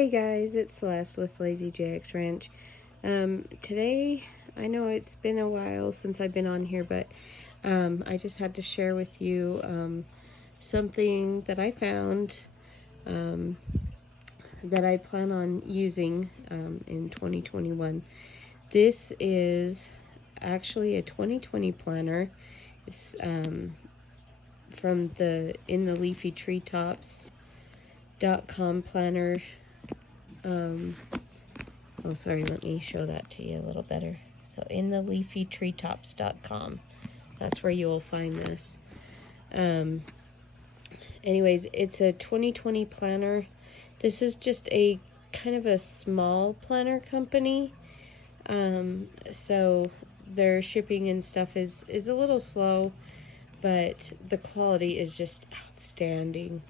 Hey guys, it's Celeste with Lazy JX Ranch. Today, I know it's been a while since I've been on here, but I just had to share with you something that I found that I plan on using in 2021. This is actually a 2020 planner. It's from the Intheleafytreetops.com planner. Oh, sorry, let me show that to you a little better. So, Intheleafytreetops.com. That's where you will find this. Anyways, it's a 2020 planner. This is just a kind of a small planner company. So their shipping and stuff is a little slow, but the quality is just outstanding.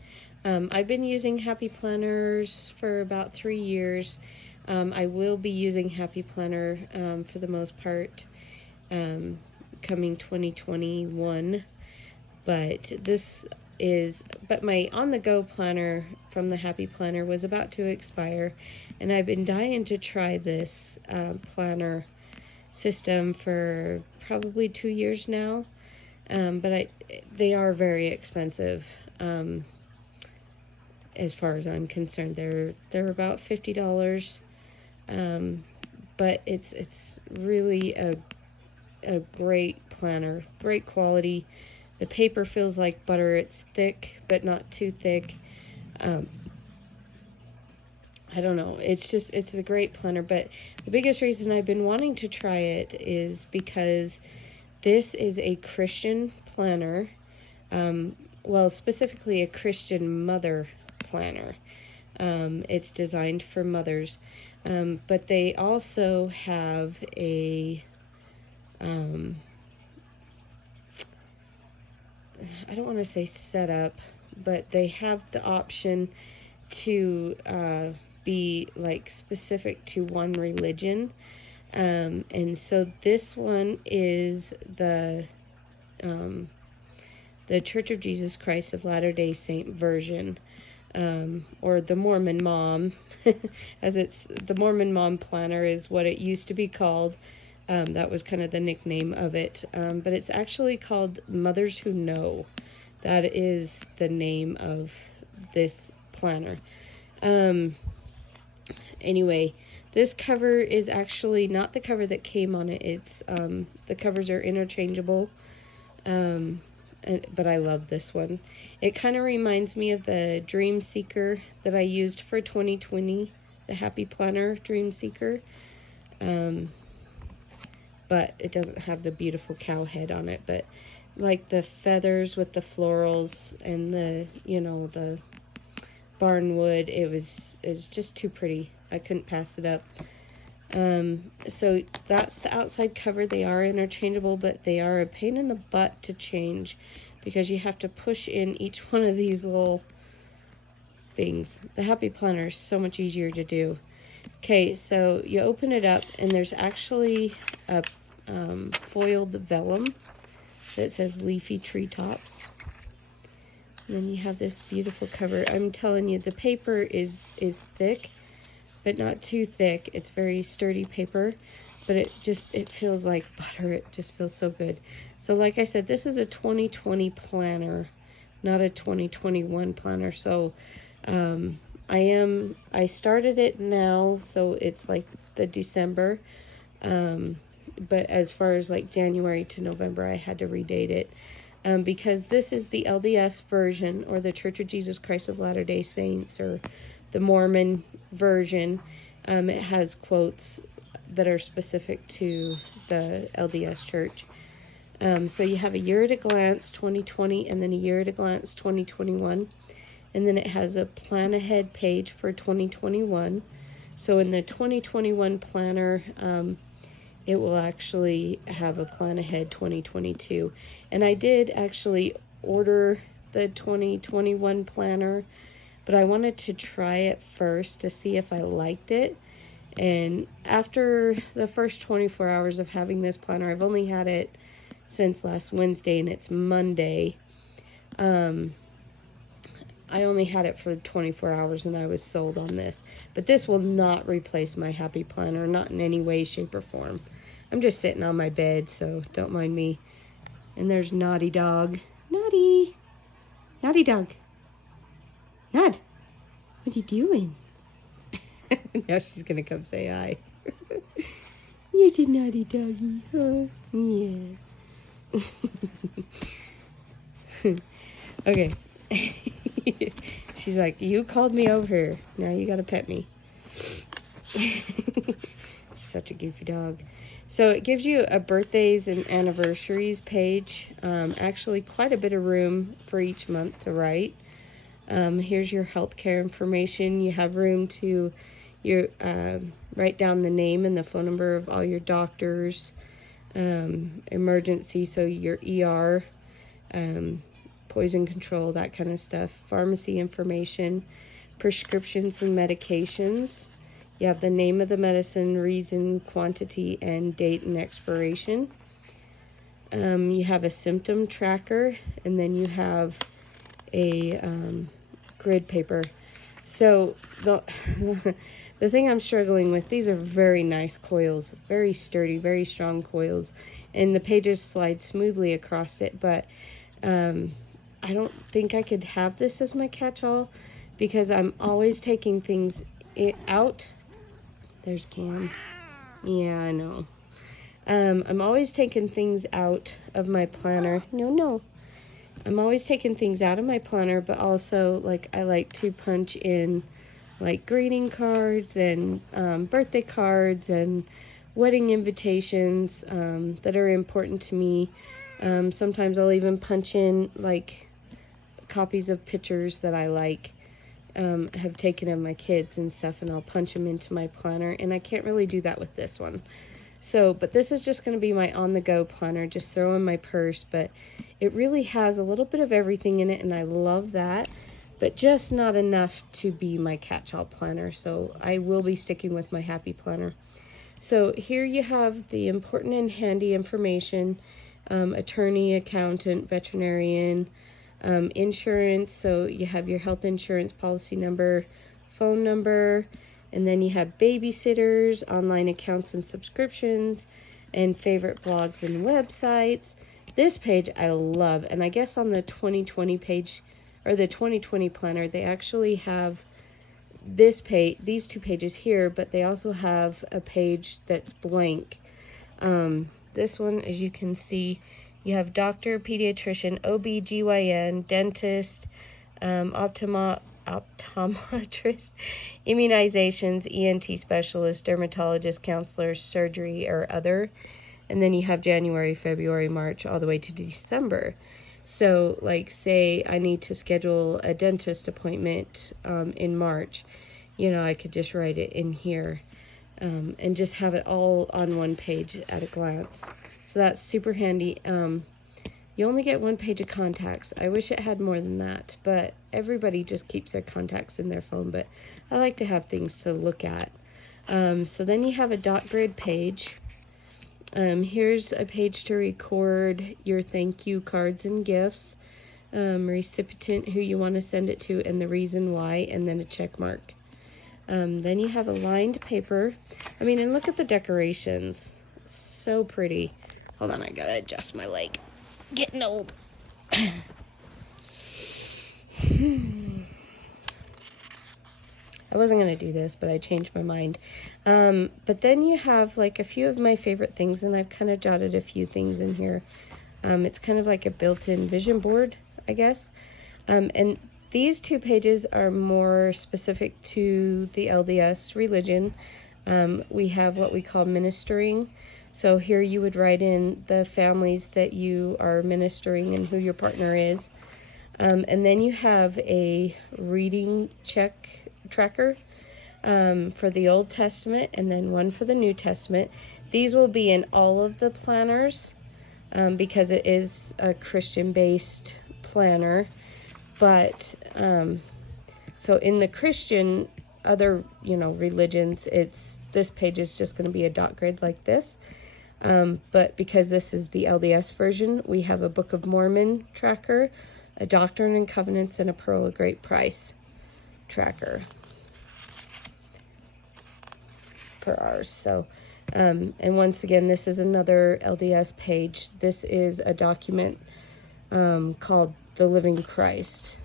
I've been using Happy Planners for about 3 years. I will be using Happy Planner for the most part coming 2021. But my on-the-go planner from the Happy Planner was about to expire, and I've been dying to try this planner system for probably 2 years now. But they are very expensive. As far as I'm concerned, they're about $50. But it's really a great planner, great quality. The paper feels like butter. It's thick, but not too thick. I don't know. It's a great planner, but the biggest reason I've been wanting to try it is because this is a Christian planner. Well, specifically a Christian mother planner. It's designed for mothers. But they also have a, I don't want to say setup, but they have the option to be like specific to one religion. And so this one is the Church of Jesus Christ of Latter-day Saint version, or the Mormon Mom, as it's the Mormon Mom planner is what it used to be called. That was kind of the nickname of it, but it's actually called Mothers Who Know. That is the name of this planner. Anyway, this cover is actually not the cover that came on it. It's the covers are interchangeable, but I love this one. It kind of reminds me of the Dream Seeker that I used for 2020, the Happy Planner Dream Seeker. But it doesn't have the beautiful cow head on it, but like the feathers with the florals and the barnwood, it's just too pretty. I couldn't pass it up. So that's the outside cover. They are interchangeable, but they are a pain in the butt to change because you have to push in each one of these little things. The Happy Planner is so much easier to do. Okay, so you open it up, and there's actually a foiled vellum that says Leafy Treetops. And then you have this beautiful cover. I'm telling you, the paper is thick, but not too thick. It's very sturdy paper, but it feels like butter. It just feels so good. So like I said, this is a 2020 planner, not a 2021 planner. So I started it now, so it's like the December. But as far as like January to November, I had to redate it. Because this is the LDS version, or the Church of Jesus Christ of Latter-day Saints, or the Mormon version. It has quotes that are specific to the LDS Church. So you have a year at a glance 2020, and then a year at a glance 2021. And then it has a plan ahead page for 2021. So in the 2021 planner, it will actually have a plan ahead 2022. And I did actually order the 2021 planner, but I wanted to try it first to see if I liked it. And after the first 24 hours of having this planner, I've only had it since last Wednesday, and it's Monday. I only had it for 24 hours and I was sold on this. But this will not replace my Happy Planner, not in any way, shape, or form. I'm just sitting on my bed, so don't mind me. And there's Naughty Dog. Naughty! Naughty Dog! Nod! What are you doing? Now she's gonna come say hi. You're a naughty doggy, huh? Yeah. Okay. She's like, you called me over here. Now you gotta pet me. She's such a goofy dog. So it gives you a birthdays and anniversaries page. Actually, quite a bit of room for each month to write. Here's your healthcare information. You have room to write down the name and the phone number of all your doctors, emergency, so your ER, poison control, that kind of stuff, pharmacy information, prescriptions and medications. You have the name of the medicine, reason, quantity, and date and expiration. You have a symptom tracker, and then you have a grid paper. So the thing I'm struggling with, these are very nice coils, very sturdy, very strong coils, and the pages slide smoothly across it, but I don't think I could have this as my catch-all because I'm always taking things out. There's Cam. Yeah, I know. I'm always taking things out of my planner. No. I'm always taking things out of my planner, but also, like, I like to punch in, like, greeting cards and birthday cards and wedding invitations that are important to me. Sometimes I'll even punch in, like, copies of pictures that I like, have taken of my kids and stuff, and I'll punch them into my planner, and I can't really do that with this one. So, but this is just going to be my on-the-go planner, just throw in my purse, but it really has a little bit of everything in it, and I love that, but just not enough to be my catch-all planner, so I will be sticking with my Happy Planner. So here you have the important and handy information, attorney, accountant, veterinarian, insurance, so you have your health insurance policy number, phone number, and then you have babysitters, online accounts and subscriptions, and favorite blogs and websites. This page I love, and I guess on the 2020 page, or the 2020 planner, they actually have this page, these two pages here, but they also have a page that's blank. This one, as you can see, you have doctor, pediatrician, OB/GYN, dentist, optometrist, immunizations, ENT specialist, dermatologist, counselor, surgery, or other. And then you have January, February, March, all the way to December. So, like, say I need to schedule a dentist appointment in March, you know, I could just write it in here and just have it all on one page at a glance. So that's super handy. You only get one page of contacts. I wish it had more than that, but everybody just keeps their contacts in their phone, but I like to have things to look at. So then you have a dot grid page. Here's a page to record your thank you cards and gifts, recipient, who you want to send it to, and the reason why, and then a check mark. Then you have a lined paper. I mean, and look at the decorations. So pretty. Hold on, I gotta adjust my leg. Getting old. I wasn't going to do this, but I changed my mind. But then you have like a few of my favorite things, and I've kind of jotted a few things in here. It's kind of like a built-in vision board, I guess. And these two pages are more specific to the LDS religion. We have what we call ministering. So here you would write in the families that you are ministering and who your partner is. And then you have a reading tracker for the Old Testament, and then one for the New Testament. These will be in all of the planners because it is a Christian-based planner. But so in the Christian, other religions, this page is just going to be a dot grid like this. But because this is the LDS version, we have a Book of Mormon tracker, A Doctrine and Covenants and a Pearl of Great Price tracker for ours. So, and once again, this is another LDS page. This is a document called The Living Christ,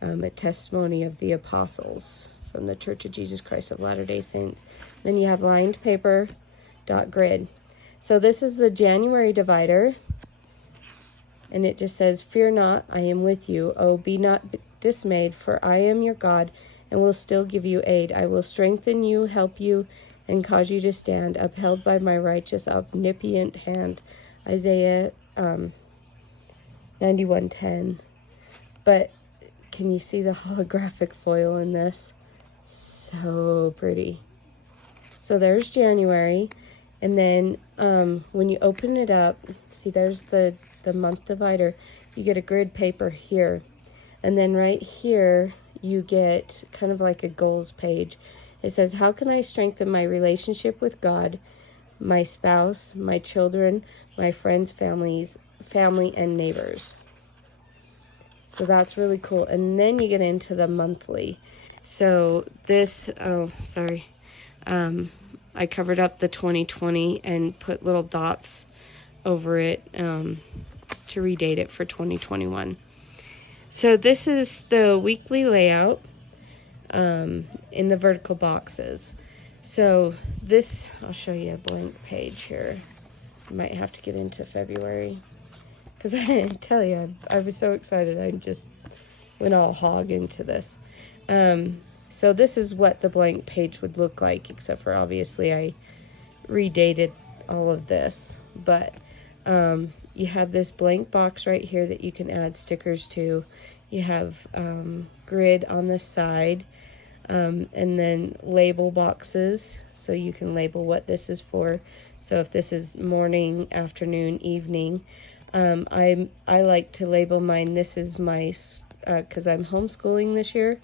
a testimony of the apostles from the Church of Jesus Christ of Latter-day Saints. Then you have lined paper dot grid. So this is the January divider, and it just says, "Fear not, I am with you. Oh, be not dismayed, for I am your God, and will still give you aid. I will strengthen you, help you, and cause you to stand, upheld by my righteous, omnipotent hand." Isaiah 91:10. But can you see the holographic foil in this? So pretty. So there's January. And then when you open it up, see there's the month divider. You get a grid paper here. And then right here, you get kind of like a goals page. It says, how can I strengthen my relationship with God, my spouse, my children, my friends, family, and neighbors? So that's really cool. And then you get into the monthly. So this, oh, sorry. I covered up the 2020 and put little dots over it to redate it for 2021. So this is the weekly layout in the vertical boxes. So this, I'll show you a blank page here. I might have to get into February, because I tell you, I was so excited. I just went all hog into this. So this is what the blank page would look like, except for obviously I redated all of this. But you have this blank box right here that you can add stickers to. You have grid on the side, and then label boxes, so you can label what this is for. So if this is morning, afternoon, evening, I like to label mine. This is my, because I'm homeschooling this year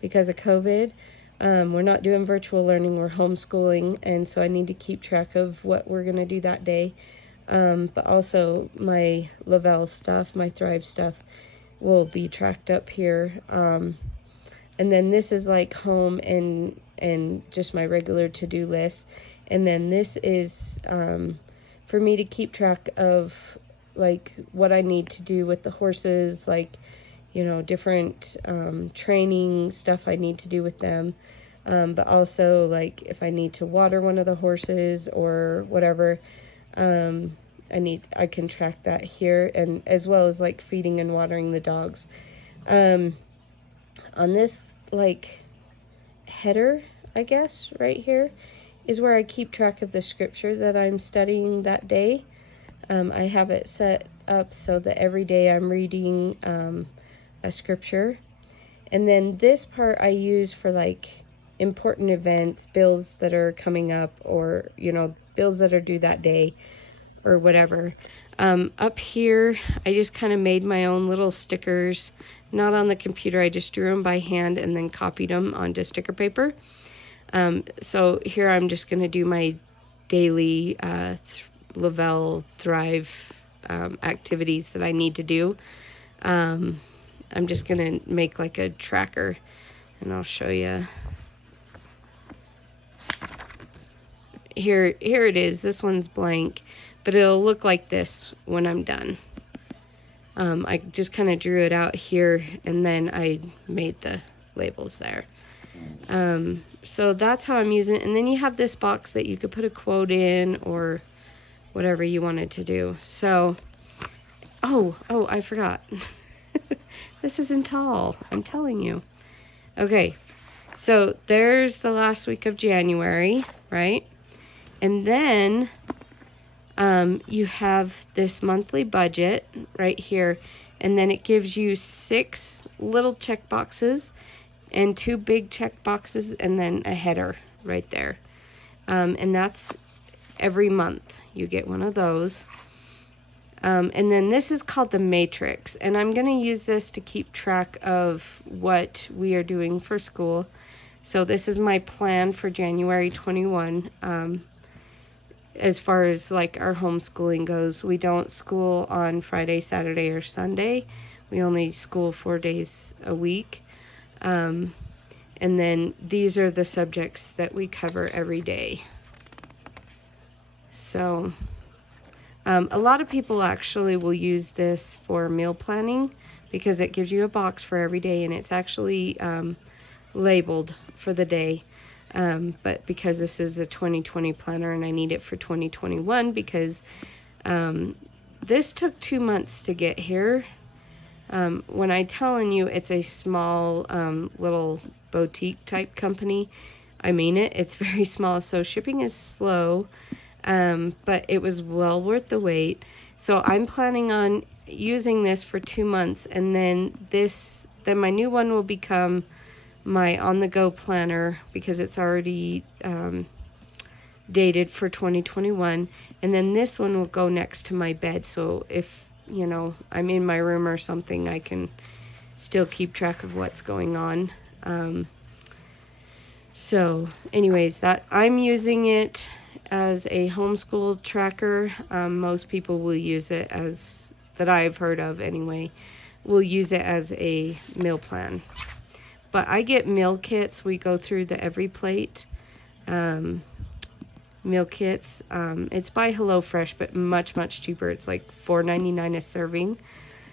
because of COVID. We're not doing virtual learning, we're homeschooling, and so I need to keep track of what we're going to do that day. But also my Lavelle stuff, my Thrive stuff, will be tracked up here. And then this is like home and just my regular to-do list. And then this is for me to keep track of like what I need to do with the horses, like, you know, different training stuff I need to do with them. But also like if I need to water one of the horses or whatever, I can track that here, and as well as like feeding and watering the dogs. On this like header, I guess, right here is where I keep track of the scripture that I'm studying that day. I have it set up so that every day I'm reading a scripture. And then this part I use for like important events, bills that are coming up, or, you know, bills that are due that day or whatever. Up here, I just kind of made my own little stickers, not on the computer. I just drew them by hand and then copied them onto sticker paper. So here I'm just going to do my daily Lavelle Thrive activities that I need to do. I'm just going to make like a tracker, and I'll show you. Here it is. This one's blank, but it'll look like this when I'm done. I just kind of drew it out here, and then I made the labels there. So that's how I'm using it. And then you have this box that you could put a quote in or whatever you wanted to do. So, oh, I forgot. This isn't tall, I'm telling you. Okay, so there's the last week of January, right? And then you have this monthly budget right here, and then it gives you 6 little check boxes and 2 big check boxes, and then a header right there. And that's every month you get one of those. And then this is called the matrix, and I'm going to use this to keep track of what we are doing for school. So this is my plan for January 21. As far as like our homeschooling goes, we don't school on Friday, Saturday, or Sunday. we only school 4 days a week. And then these are the subjects that we cover every day. So a lot of people actually will use this for meal planning because it gives you a box for every day, and it's actually labeled for the day. But because this is a 2020 planner and I need it for 2021 because this took 2 months to get here. When I'm telling you it's a small little boutique type company, I mean it. It's very small, so shipping is slow, but it was well worth the wait. So I'm planning on using this for 2 months, and then my new one will become my on-the-go planner because it's already dated for 2021, and then this one will go next to my bed, so if you know I'm in my room or something, I can still keep track of what's going on. So anyways, that I'm using it as a homeschool tracker. Most people will use it as, that I've heard of anyway, will use it as a meal plan. But I get meal kits. We go through the Every Plate meal kits. It's by HelloFresh, but much, much cheaper. It's like $4.99 a serving.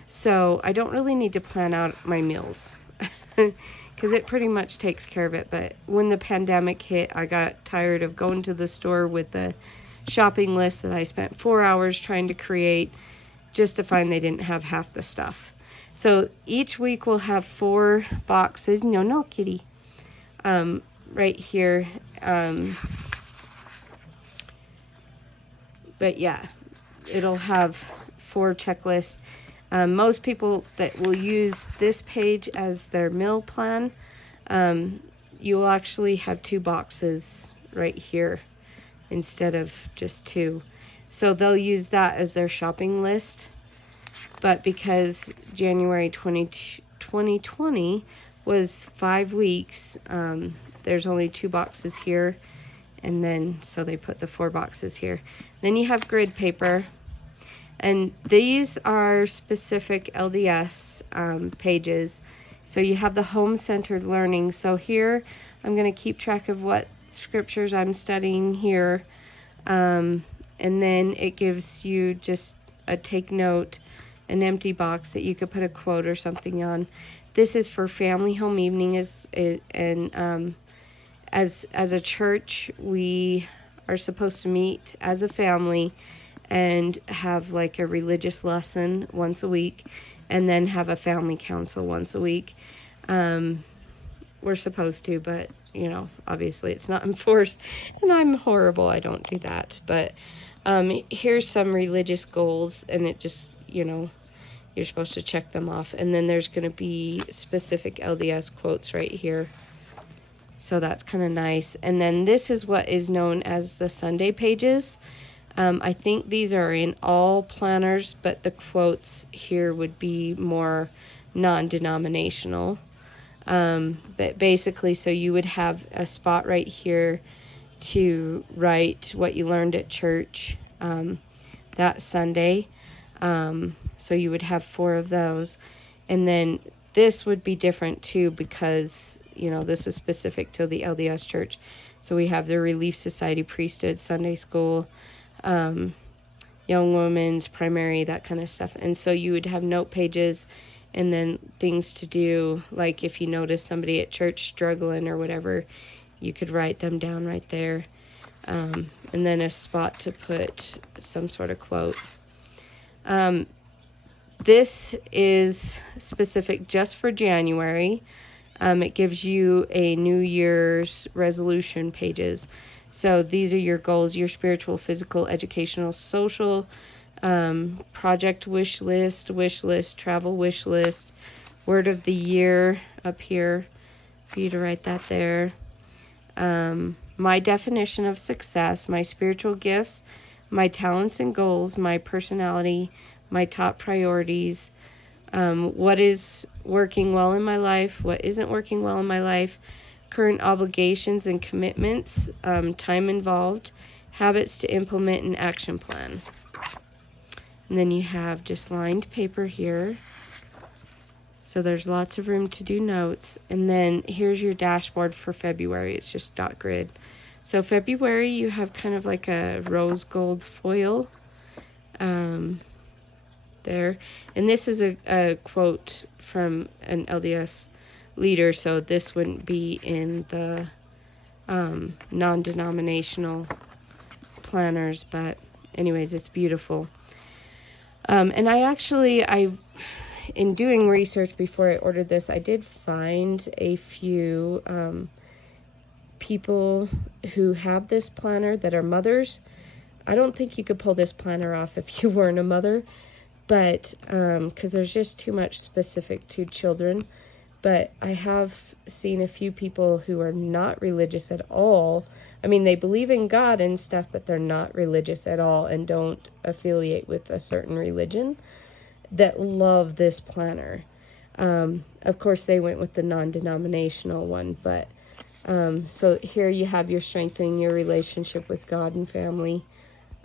So I don't really need to plan out my meals because it pretty much takes care of it. But when the pandemic hit, I got tired of going to the store with the shopping list that I spent 4 hours trying to create just to find they didn't have half the stuff. So each week we'll have 4 boxes. No, kitty. Right here. But yeah, it'll have 4 checklists. Most people that will use this page as their meal plan, you will actually have 2 boxes right here instead of just 2. So they'll use that as their shopping list. But because January 2020 was 5 weeks, there's only 2 boxes here. And then, so they put the 4 boxes here. Then you have grid paper. And these are specific LDS pages. So you have the home-centered learning. So here, I'm going to keep track of what scriptures I'm studying here. And then it gives you just a take note, an empty box that you could put a quote or something on. This is for family home evening, and as a church, we are supposed to meet as a family and have like a religious lesson once a week, and then have a family council once a week. We're supposed to, but you know, obviously it's not enforced, and I'm horrible. I don't do that. But here's some religious goals, and it just, you know, you're supposed to check them off. And then there's going to be specific LDS quotes right here. So that's kind of nice. And then this is what is known as the Sunday pages. I think these are in all planners, but the quotes here would be more non-denominational. But basically, so you would have a spot right here to write what you learned at church that Sunday. So you would have 4 of those. And then this would be different too, because, you know, this is specific to the LDS church. So we have the Relief Society, priesthood, Sunday school, young women's primary, that kind of stuff. And so you would have note pages and then things to do, like if you notice somebody at church struggling or whatever, you could write them down right there. And then a spot to put some sort of quote. This is specific just for January. It gives you a New Year's resolution pages. So these are your goals: your spiritual, physical, educational, social, project wish list, travel wish list, word of the year up here for you to write that there. My definition of success, my spiritual gifts, my talents and goals, my personality, my top priorities, what is working well in my life, what isn't working well in my life, current obligations and commitments, time involved, habits to implement, an action plan. And then you have just lined paper here. So there's lots of room to do notes. And then here's your dashboard for February. It's just dot grid. So February, you have kind of like a rose gold foil there. And this is a quote from an LDS leader, so this wouldn't be in the non-denominational planners, but anyways, it's beautiful. And in doing research before I ordered this, I did find a few people who have this planner that are mothers. I don't think you could pull this planner off if you weren't a mother, but because there's just too much specific to children. But I have seen a few people who are not religious at all. I mean, they believe in God and stuff, but they're not religious at all and don't affiliate with a certain religion, that love this planner. Of course, they went with the non-denominational one, but so here you have your strengthening your relationship with God and family.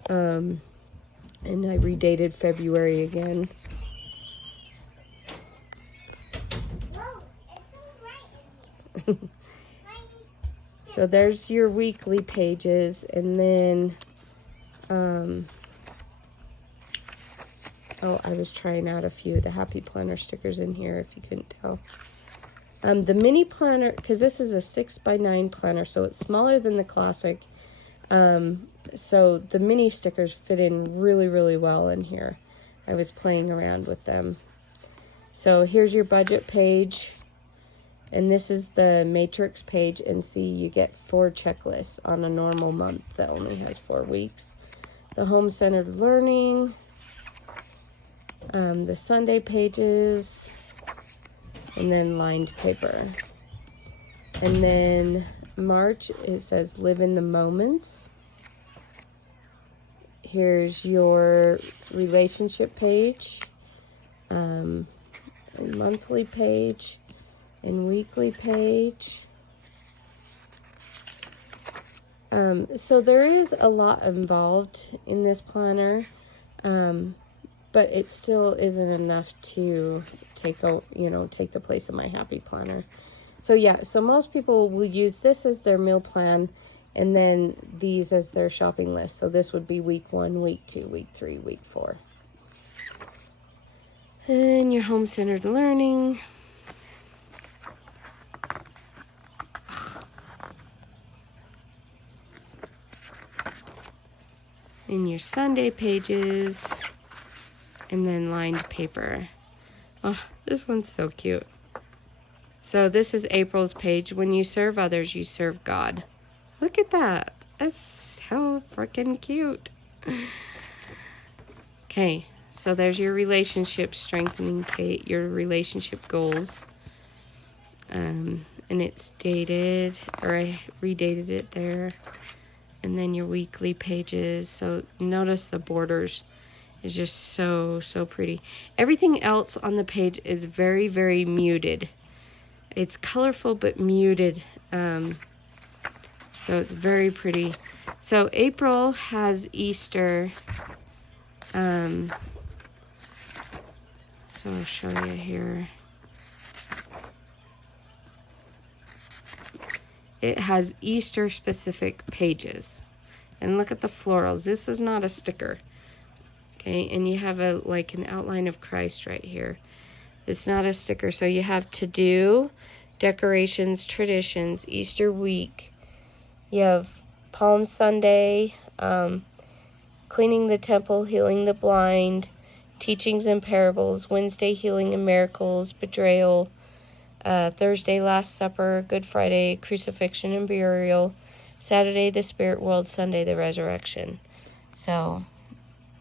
And I redated February again. So there's your weekly pages, and then oh, I was trying out a few of the Happy Planner stickers in here, if you couldn't tell. The mini planner, because this is a 6x9 planner, so it's smaller than the classic. So the mini stickers fit in really, really well in here. I was playing around with them. So here's your budget page. And this is the matrix page, and see, you get 4 checklists on a normal month that only has 4 weeks. The home-centered learning, the Sunday pages, and then lined paper. And then March, it says live in the moments. Here's your relationship page, monthly page, and weekly page. So there is a lot involved in this planner, but it still isn't enough to take the place of my Happy Planner. So yeah, so most people will use this as their meal plan, and then these as their shopping list. So this would be week 1, week 2, week 3, week 4. And your home-centered learning. In your Sunday pages, and then lined paper. Oh, this one's so cute. So this is April's page. When you serve others, you serve God. Look at that. That's so freaking cute. Okay, so there's your relationship strengthening page, your relationship goals. And it's dated, or I redated it there. And then your weekly pages. So notice the borders is just so pretty. Everything else on the page is very, very muted. It's colorful but muted. So it's very pretty. So April has Easter. So I'll show you here. It has Easter specific pages. And look at the florals. This is not a sticker. Okay, and you have an outline of Christ right here. It's not a sticker. So you have to do, decorations, traditions, Easter week. You have Palm Sunday, cleaning the temple, healing the blind, teachings and parables, Wednesday, healing and miracles, betrayal, Thursday, Last Supper, Good Friday, crucifixion and burial, Saturday, the spirit world, Sunday, the resurrection. So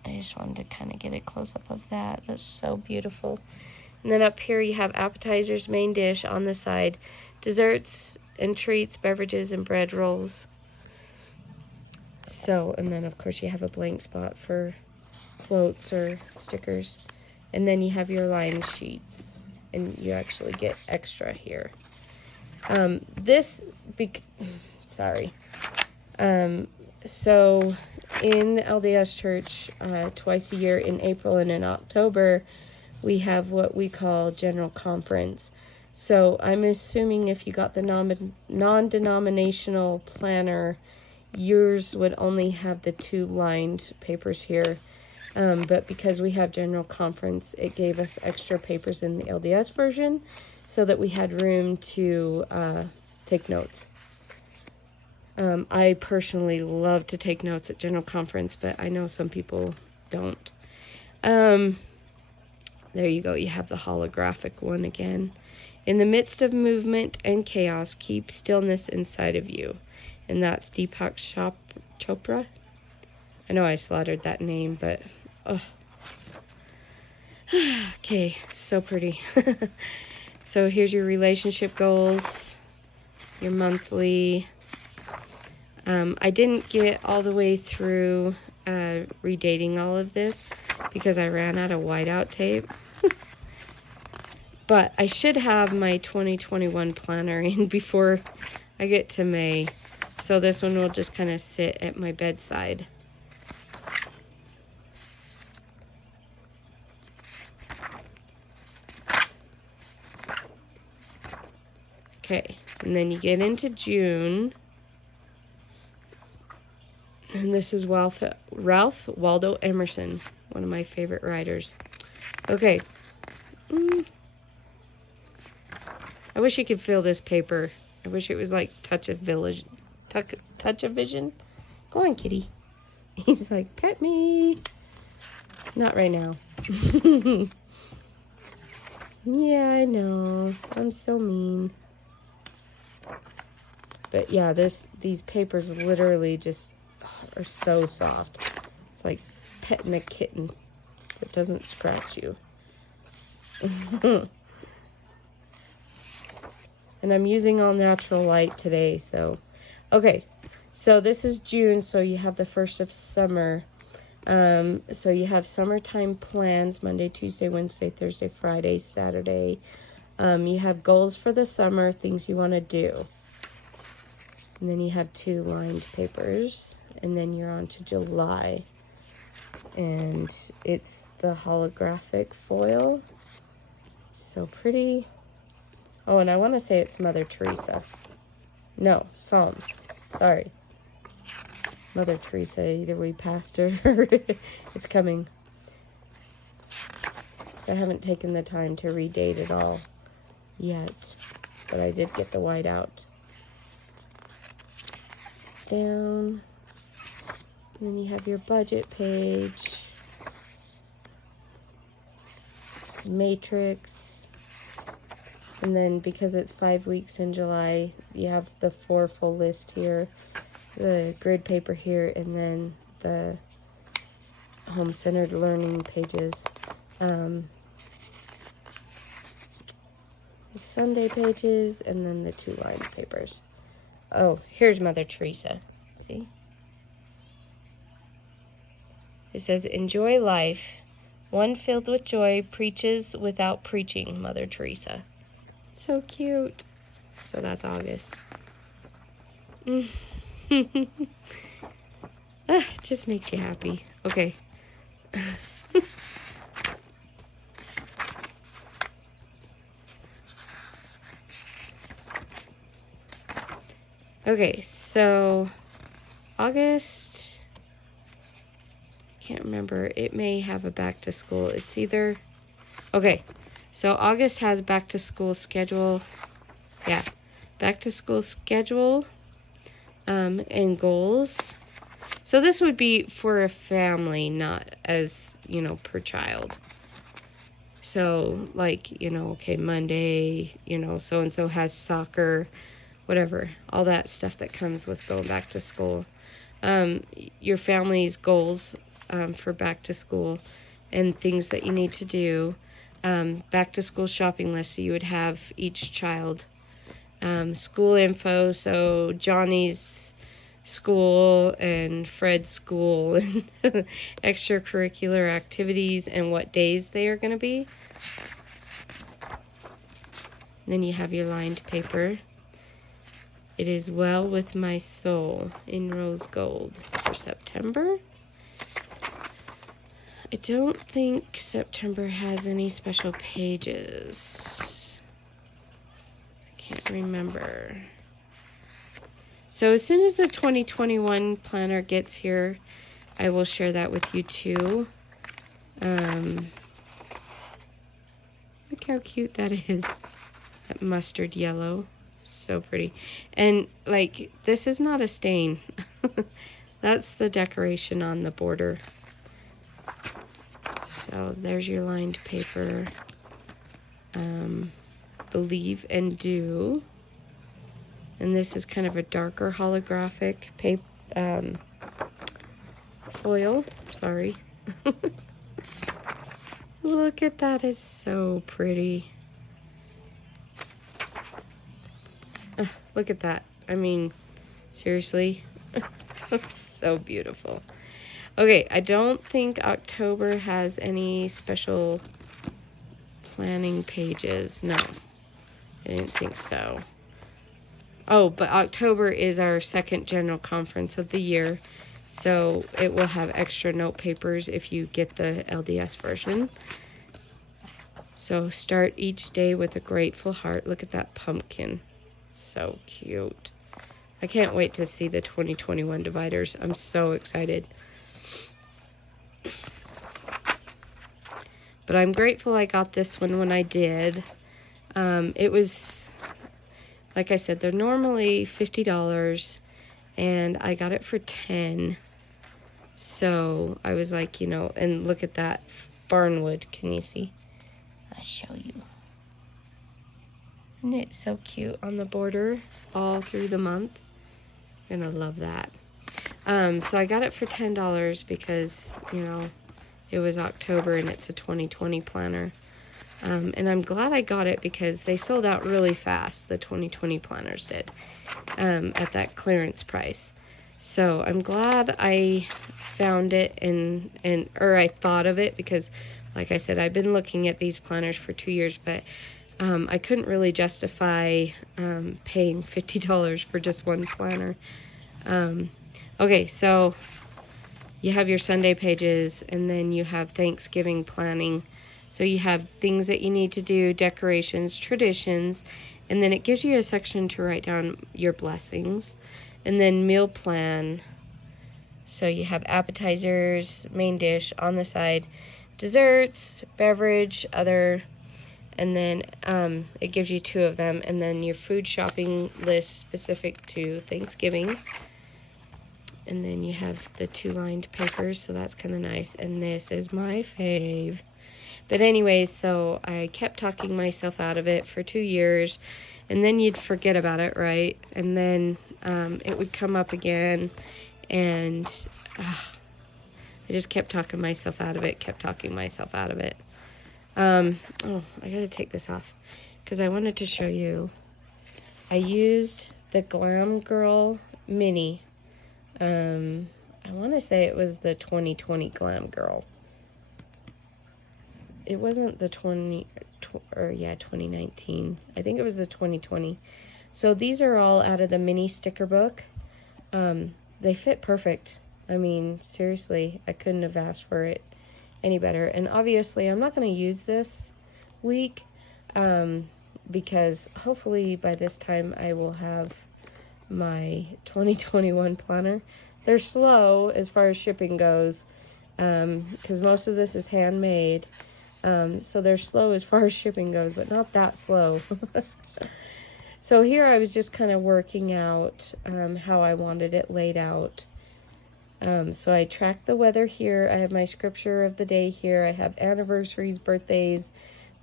I just wanted to kind of get a close-up of that. That's so beautiful. And then up here you have appetizers, main dish, on the side, desserts and treats, beverages, and bread rolls. So, and then of course you have a blank spot for quotes or stickers. And then you have your line sheets, and you actually get extra here. So in the LDS church, twice a year in April and in October, we have what we call general conference. So I'm assuming if you got the non-denominational planner, yours would only have the 2 lined papers here. But because we have general conference, it gave us extra papers in the LDS version so that we had room to take notes. I personally love to take notes at general conference, but I know some people don't. There you go. You have the holographic one again. In the midst of movement and chaos, keep stillness inside of you. And that's Deepak Chopra. I know I slaughtered that name, but... oh. Okay, so pretty. So here's your relationship goals, your monthly. I didn't get all the way through redating all of this because I ran out of whiteout tape. But I should have my 2021 planner in before I get to May. So this one will just kind of sit at my bedside. Okay, and then you get into June. And this is Ralph Waldo Emerson, one of my favorite writers. Okay. I wish you could feel this paper. I wish it was like touch of vision. Go on, kitty. He's like, pet me. Not right now. Yeah, I know. I'm so mean. But yeah, these papers literally just are so soft. It's like petting a kitten that doesn't scratch you. And I'm using all natural light today, so. Okay, so this is June, so you have the first of summer. So you have summertime plans, Monday, Tuesday, Wednesday, Thursday, Friday, Saturday. You have goals for the summer, things you want to do. And then you have 2 lined papers. And then you're on to July. And it's the holographic foil. So pretty. Oh, and I want to say it's Mother Teresa. No, Psalms. Sorry. Mother Teresa, either we passed her or it's coming. I haven't taken the time to redate it all yet. But I did get the white out. Down. And then you have your budget page. Matrix. And then because it's 5 weeks in July, you have the 4 full list here. The grid paper here, and then the home-centered learning pages. The Sunday pages, and then the 2 lined papers. Oh, here's Mother Teresa. See? It says, enjoy life. One filled with joy preaches without preaching, Mother Teresa. So cute. So that's August. Just makes you happy. Okay. Okay, so August, can't remember. It may have a back to school. It's either, okay, so August has back to school schedule. Yeah, back to school schedule and goals. So this would be for a family, not as, you know, per child. So like, you know, okay, Monday, you know, so-and-so has soccer, whatever, all that stuff that comes with going back to school. Your family's goals for back to school and things that you need to do. Back to school shopping list, so you would have each child. School info, so Johnny's school and Fred's school and extracurricular activities and what days they are going to be. And then you have your lined paper. It is well with my soul in rose gold for September. I don't think September has any special pages. I can't remember. So as soon as the 2021 planner gets here, I will share that with you too. Look how cute that is. That mustard yellow. So pretty. And like, this is not a stain. That's the decoration on the border. So there's your lined paper. Believe and Do. And this is kind of a darker holographic paper, foil. Sorry. Look at that, it's so pretty. Look at that. I mean, seriously. It's so beautiful. Okay, I don't think October has any special planning pages. No, I didn't think so. Oh, but October is our second general conference of the year, so it will have extra note papers if you get the LDS version. So start each day with a grateful heart. Look at that pumpkin. So cute. I can't wait to see the 2021 dividers. I'm so excited. But I'm grateful I got this one when I did. It was, like I said, they're normally $50, and I got it for $10. So I was like, you know, and look at that barnwood. Can you see? I'll show you. Isn't it so cute on the border all through the month? I'm gonna love that. So I got it for $10 because, you know, it was October and it's a 2020 planner. And I'm glad I got it because they sold out really fast, the 2020 planners did, at that clearance price. So I'm glad I found it or I thought of it because, like I said, I've been looking at these planners for 2 years, but I couldn't really justify paying $50 for just one planner. Okay, so you have your Sunday pages, and then you have Thanksgiving planning. So you have things that you need to do, decorations, traditions, and then it gives you a section to write down your blessings. And then meal plan. So you have appetizers, main dish, on the side, desserts, beverage, other, and then it gives you 2 of them, and then your food shopping list specific to Thanksgiving. And then you have the 2 lined papers, so that's kind of nice. And this is my fave. But anyways, so I kept talking myself out of it for 2 years, and then you'd forget about it, right? And then it would come up again, and I just kept talking myself out of it, Oh, I gotta take this off, because I wanted to show you. I used the Glam Girl Mini. I want to say it was the 2020 Glam Girl. It wasn't the 2019. I think it was the 2020. So these are all out of the mini sticker book. They fit perfect. I mean, seriously, I couldn't have asked for it any better. And obviously, I'm not going to use this week because hopefully by this time I will have my 2021 planner. They're slow as far as shipping goes because most of this is handmade. So they're slow as far as shipping goes, but not that slow. So here I was just kind of working out how I wanted it laid out. So I tracked the weather here. I have my scripture of the day here. I have anniversaries, birthdays,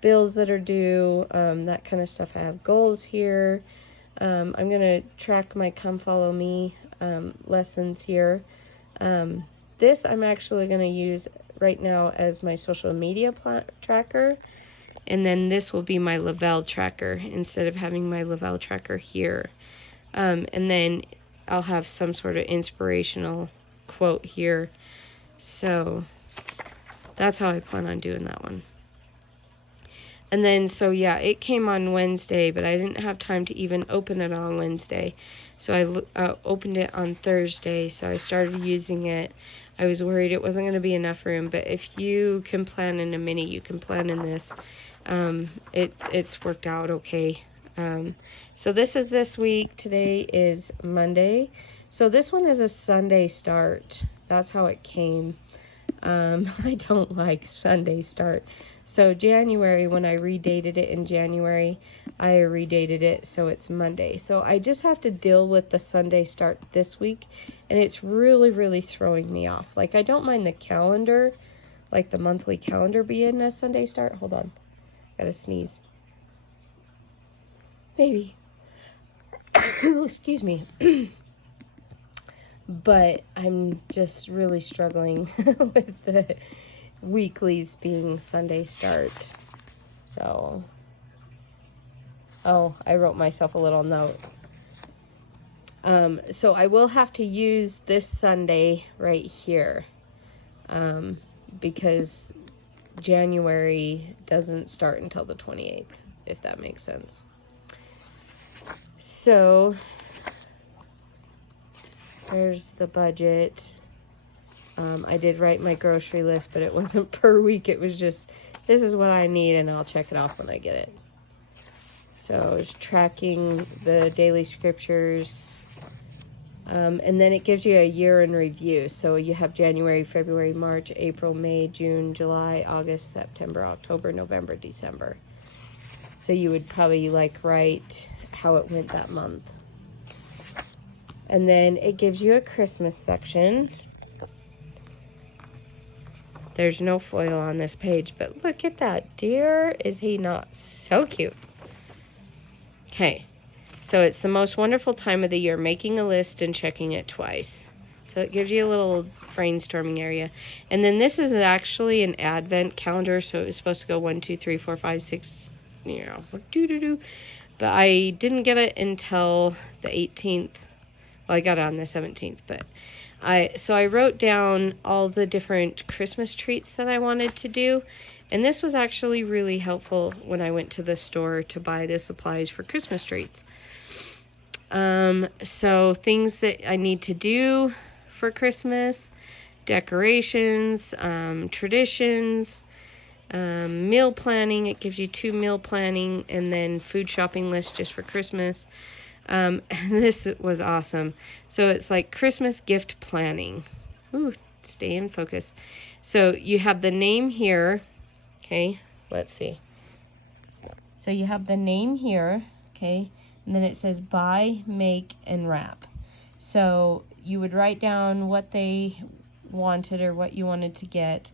bills that are due, that kind of stuff. I have goals here. I'm going to track my Come Follow Me lessons here. This I'm actually going to use right now as my social media tracker. And then this will be my Lavelle tracker instead of having my Lavelle tracker here. And then I'll have some sort of inspirational quote here. So that's how I plan on doing that one. And then, so yeah, it came on Wednesday, but I didn't have time to even open it on Wednesday. So I opened it on Thursday, so I started using it. I was worried it wasn't going to be enough room, but if you can plan in a mini, you can plan in this. It's worked out okay. So this is this week. Today is Monday. So this one is a Sunday start. That's how it came. I don't like Sunday start. So January, when I redated it in January, I redated it so it's Monday. So I just have to deal with the Sunday start this week, and it's really, really throwing me off. Like, I don't mind the calendar, like the monthly calendar being a Sunday start. Hold on. Gotta sneeze. Maybe. Excuse me. But I'm just really struggling with the weeklies being Sunday start. So, oh, I wrote myself a little note. So I will have to use this Sunday right here, because January doesn't start until the 28th, if that makes sense. So there's the budget. I did write my grocery list, but it wasn't per week. It was just, this is what I need, and I'll check it off when I get it. So it's tracking the daily scriptures. And then it gives you a year in review. So you have January, February, March, April, May, June, July, August, September, October, November, December. So you would probably like write how it went that month. And then it gives you a Christmas section. There's no foil on this page, but look at that. Dear, is he not so cute? Okay, so it's the most wonderful time of the year, making a list and checking it twice. So it gives you a little brainstorming area. And then this is actually an advent calendar, so it was supposed to go 1, 2, 3, 4, 5, 6, you know, but I didn't get it until the 18th. Well, I got it on the 17th, but so I wrote down all the different Christmas treats that I wanted to do, and this was actually really helpful when I went to the store to buy the supplies for Christmas treats. So things that I need to do for Christmas, decorations, traditions, meal planning. It gives you 2 meal planning, and then food shopping list just for Christmas. And this was awesome. So it's like Christmas gift planning. Ooh, stay in focus. So you have the name here. Okay, let's see. So you have the name here, okay, and then it says buy, make, and wrap. So you would write down what they wanted or what you wanted to get,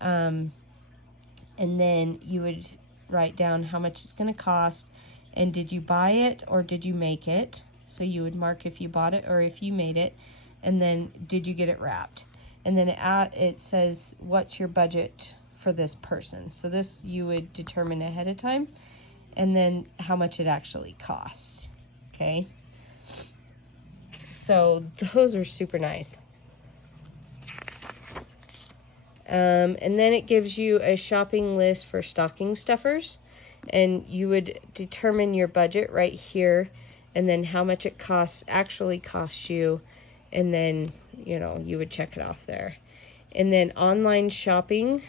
and then you would write down how much it's going to cost, and did you buy it or did you make it? So you would mark if you bought it or if you made it, and then did you get it wrapped? And then it says what's your budget for this person. So this you would determine ahead of time, and then how much it actually costs. Okay, so those are super nice. And then it gives you a shopping list for stocking stuffers, and you would determine your budget right here, and then how much it actually costs you, and then, you know, you would check it off there. And then online shopping,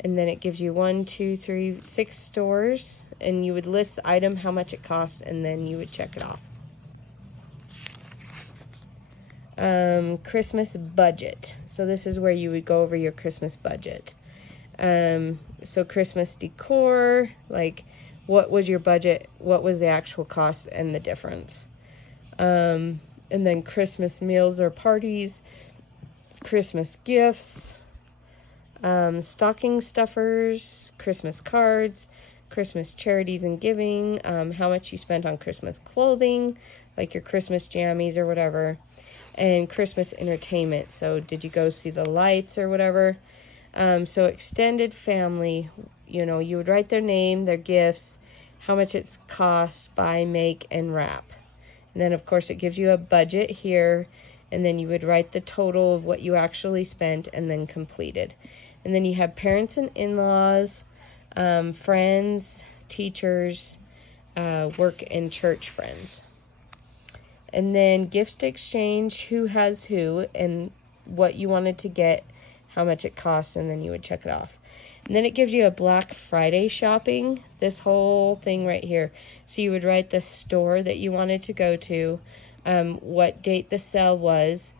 and then it gives you 1, 2, 3, 6 stores, and you would list the item, how much it costs, and then you would check it off. Christmas budget. So this is where you would go over your Christmas budget. So Christmas decor, like what was your budget, what was the actual cost and the difference. And then Christmas meals or parties, Christmas gifts, stocking stuffers, Christmas cards, Christmas charities and giving, how much you spent on Christmas clothing, like your Christmas jammies or whatever, and Christmas entertainment. So did you go see the lights or whatever? So extended family, you know, you would write their name, their gifts, how much it's cost, buy, make, and wrap. And then, of course, it gives you a budget here, and then you would write the total of what you actually spent and then completed. And then you have parents and in-laws, friends, teachers, work and church friends. And then gifts to exchange, who has who, and what you wanted to get, how much it costs, and then you would check it off. And then it gives you a Black Friday shopping, this whole thing right here. So you would write the store that you wanted to go to, what date the sale was,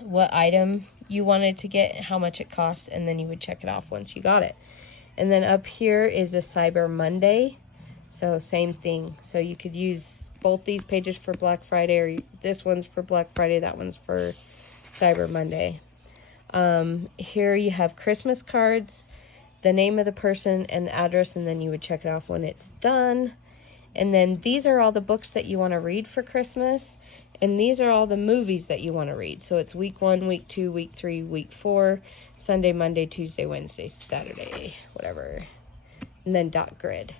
what item you wanted to get, how much it cost, and then you would check it off once you got it. And then up here is a Cyber Monday. So same thing. So you could use both these pages for Black Friday, or this one's for Black Friday, that one's for Cyber Monday. Here you have Christmas cards, the name of the person and the address, and then you would check it off when it's done. And then these are all the books that you want to read for Christmas, and these are all the movies that you want to read. So it's week 1, week 2, week 3, week 4, Sunday, Monday, Tuesday, Wednesday, Saturday, whatever. And then dot grid.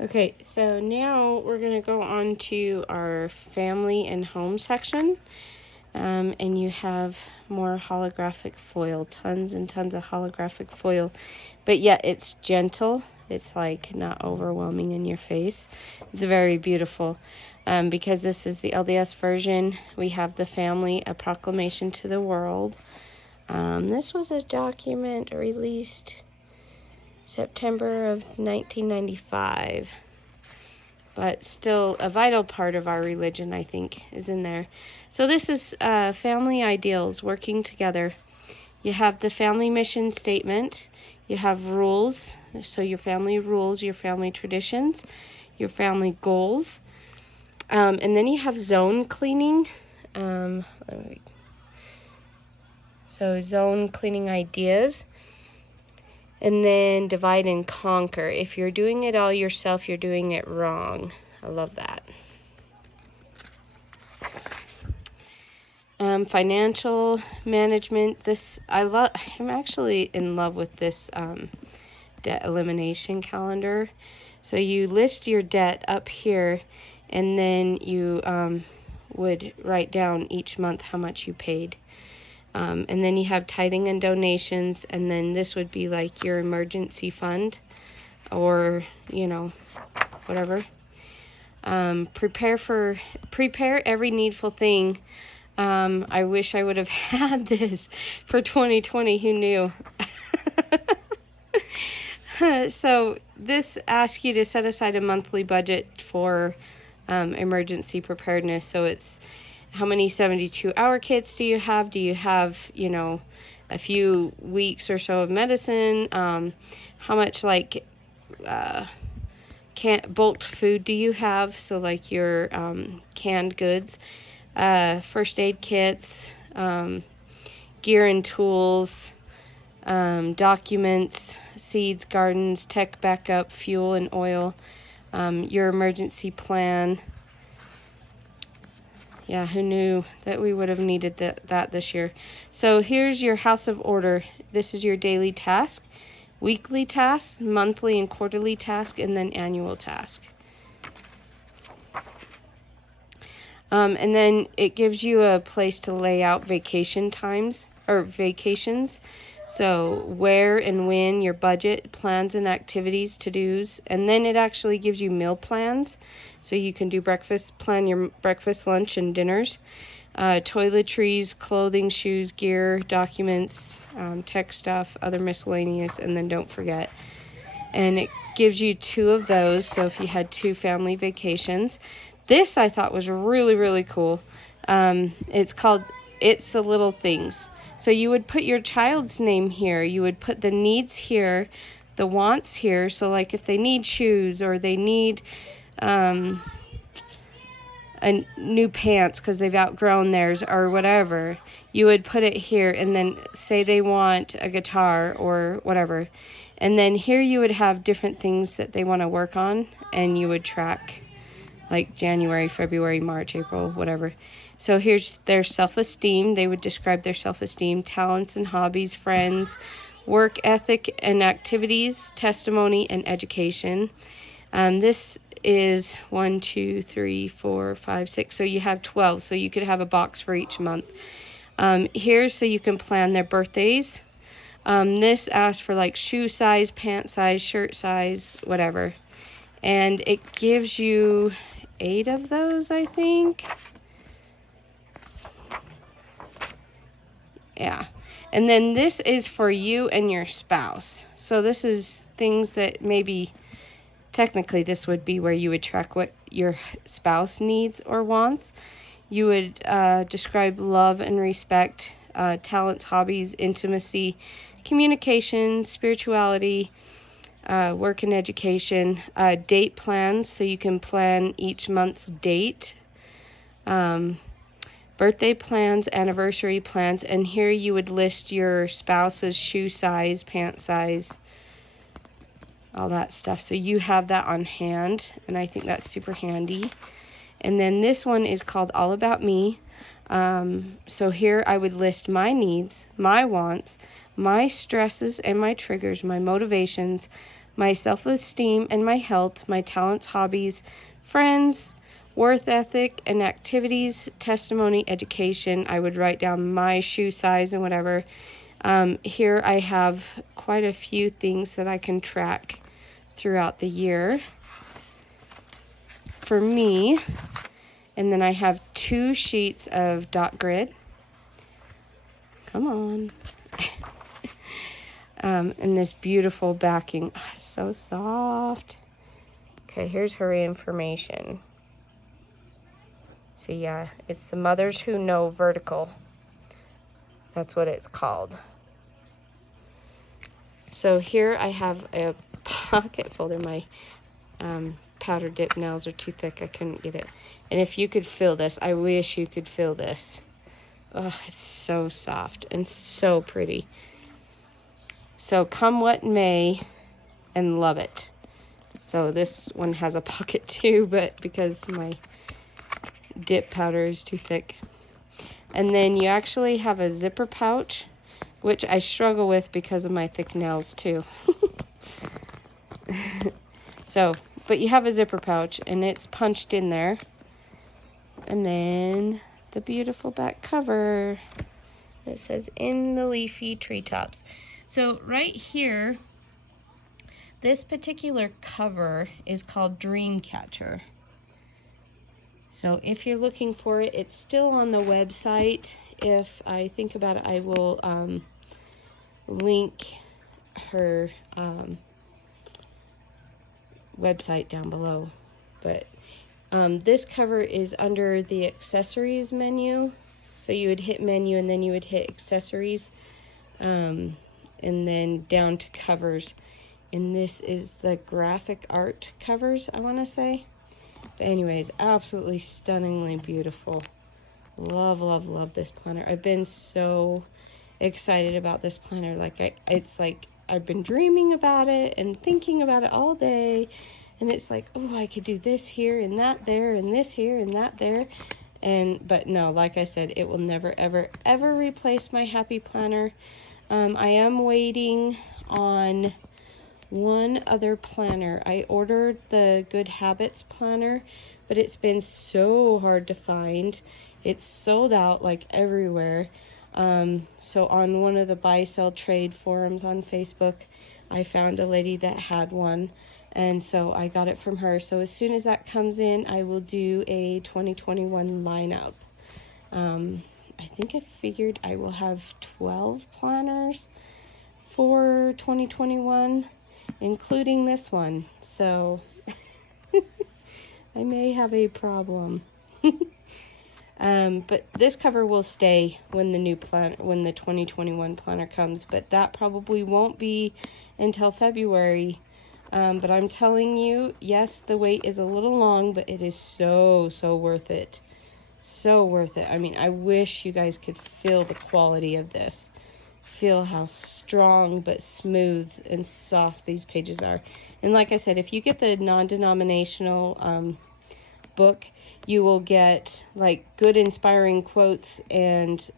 Okay, so now we're going to go on to our family and home section. And you have more holographic foil, tons and tons of holographic foil. But yet it's gentle. It's like not overwhelming in your face. It's very beautiful. Because this is the LDS version, we have the family, A Proclamation to the World. This was a document released September of 1995, but still a vital part of our religion, I think, is in there. So this is family ideals working together. You have the family mission statement. You have rules, so your family rules, your family traditions, your family goals, and then you have zone cleaning. So zone cleaning ideas. And then divide and conquer. If you're doing it all yourself, you're doing it wrong. I love that. Financial management. I'm actually in love with this debt elimination calendar. So you list your debt up here, and then you would write down each month how much you paid. And then you have tithing and donations, and then this would be like your emergency fund, or, you know, whatever. Prepare every needful thing. I wish I would have had this for 2020. Who knew? So this asks you to set aside a monthly budget for emergency preparedness. So it's how many 72-hour kits do you have? Do you have, you know, a few weeks or so of medicine? How much, like, bulk food do you have? So, like, your canned goods, first aid kits, gear and tools, documents, seeds, gardens, tech backup, fuel and oil, your emergency plan. Yeah, who knew that we would have needed that this year? So here's your house of order. This is your daily task, weekly task, monthly and quarterly task, and then annual task. And then it gives you a place to lay out vacation times, or vacations. So where and when, your budget, plans and activities, to-dos. And then it actually gives you meal plans. So you can do plan your breakfast, lunch, and dinners. Toiletries, clothing, shoes, gear, documents, tech stuff, other miscellaneous, and then don't forget. And it gives you 2 of those, so if you had 2 family vacations. This I thought was really, really cool. It's called It's the Little Things. So you would put your child's name here. You would put the needs here, the wants here. So like if they need shoes, or they need a new pants because they've outgrown theirs or whatever, you would put it here, and then say they want a guitar or whatever. And then here you would have different things that they want to work on, and you would track like January, February, March, April, whatever. So here's their self-esteem. They would describe their self-esteem, talents and hobbies, friends, work ethic and activities, testimony and education. This is 1, 2, 3, 4, 5, 6. So you have 12. So you could have a box for each month. Here, so you can plan their birthdays. This asks for like shoe size, pant size, shirt size, whatever. And it gives you 8 of those, I think. Yeah. And then this is for you and your spouse. So this is things that maybe, technically this would be where you would track what your spouse needs or wants. You would describe love and respect, talents, hobbies, intimacy, communication, spirituality, work and education, date plans, so you can plan each month's date, birthday plans, anniversary plans, and here you would list your spouse's shoe size, pant size, all that stuff. So you have that on hand, and I think that's super handy. And then this one is called All About Me. So here I would list my needs, my wants, my stresses and my triggers, my motivations, my self-esteem and my health, my talents, hobbies, friends, worth ethic and activities, testimony, education. I would write down my shoe size and whatever. Here I have quite a few things that I can track throughout the year for me. And then I have 2 sheets of dot grid. Come on. And this beautiful backing. Oh, so soft. Okay, here's her information. See, yeah, it's the Mothers Who Know vertical. That's what it's called. So here I have a pocket folder. My powder dip nails are too thick. I couldn't get it. And if you could feel this, I wish you could feel this. Oh, it's so soft and so pretty. So come what may, and love it. So this one has a pocket too, but because my dip powder is too thick. And then you actually have a zipper pouch, which I struggle with because of my thick nails too. So, but you have a zipper pouch and it's punched in there. And then the beautiful back cover. It says In the Leafy Treetops. So right here, this particular cover is called Dreamcatcher. So if you're looking for it, it's still on the website. If I think about it, I will link her website down below. But this cover is under the accessories menu. So you would hit menu and then you would hit accessories, and then down to covers. And this is the graphic art covers, I want to say. But anyways, absolutely stunningly beautiful. Love, love, love this planner. I've been so excited about this planner. It's like I've been dreaming about it and thinking about it all day. And it's like, oh, I could do this here and that there and this here and that there. But no, like I said, it will never, ever, ever replace my Happy Planner. I am waiting on one other planner. I ordered the Good Habits planner, but it's been so hard to find. It's sold out like everywhere. So on one of the buy sell trade forums on Facebook, I found a lady that had one, and so I got it from her. So as soon as that comes in, I will do a 2021 lineup. I think I figured I will have 12 planners for 2021, including this one. So I may have a problem. But this cover will stay when the when the 2021 planner comes, but that probably won't be until February. But I'm telling you, yes, the wait is a little long, but it is so, so worth it. So worth it. I mean, I wish you guys could feel the quality of this. Feel how strong but smooth and soft these pages are. And like I said, if you get the non-denominational book, you will get like good inspiring quotes and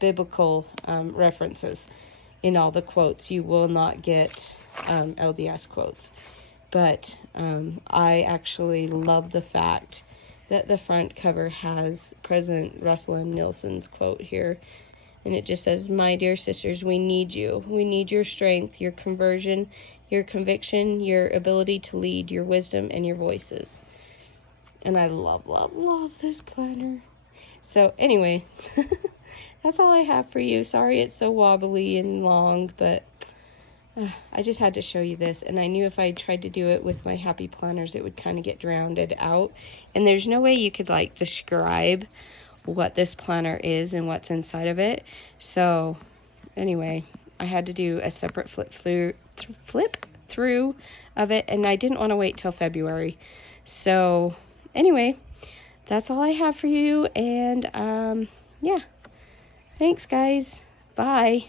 biblical references in all the quotes. You will not get LDS quotes. But I actually love the fact that the front cover has President Russell M. Nelson's quote here. And it just says, my dear sisters, we need you. We need your strength, your conversion, your conviction, your ability to lead, your wisdom, and your voices. And I love, love, love this planner. So anyway, that's all I have for you. Sorry it's so wobbly and long, but I just had to show you this. And I knew if I tried to do it with my happy planners, it would kind of get drowned out. And there's no way you could like describe what this planner is and what's inside of it. So anyway, I had to do a separate flip through of it, and I didn't want to wait till February. So anyway, that's all I have for you. And yeah, thanks guys. Bye.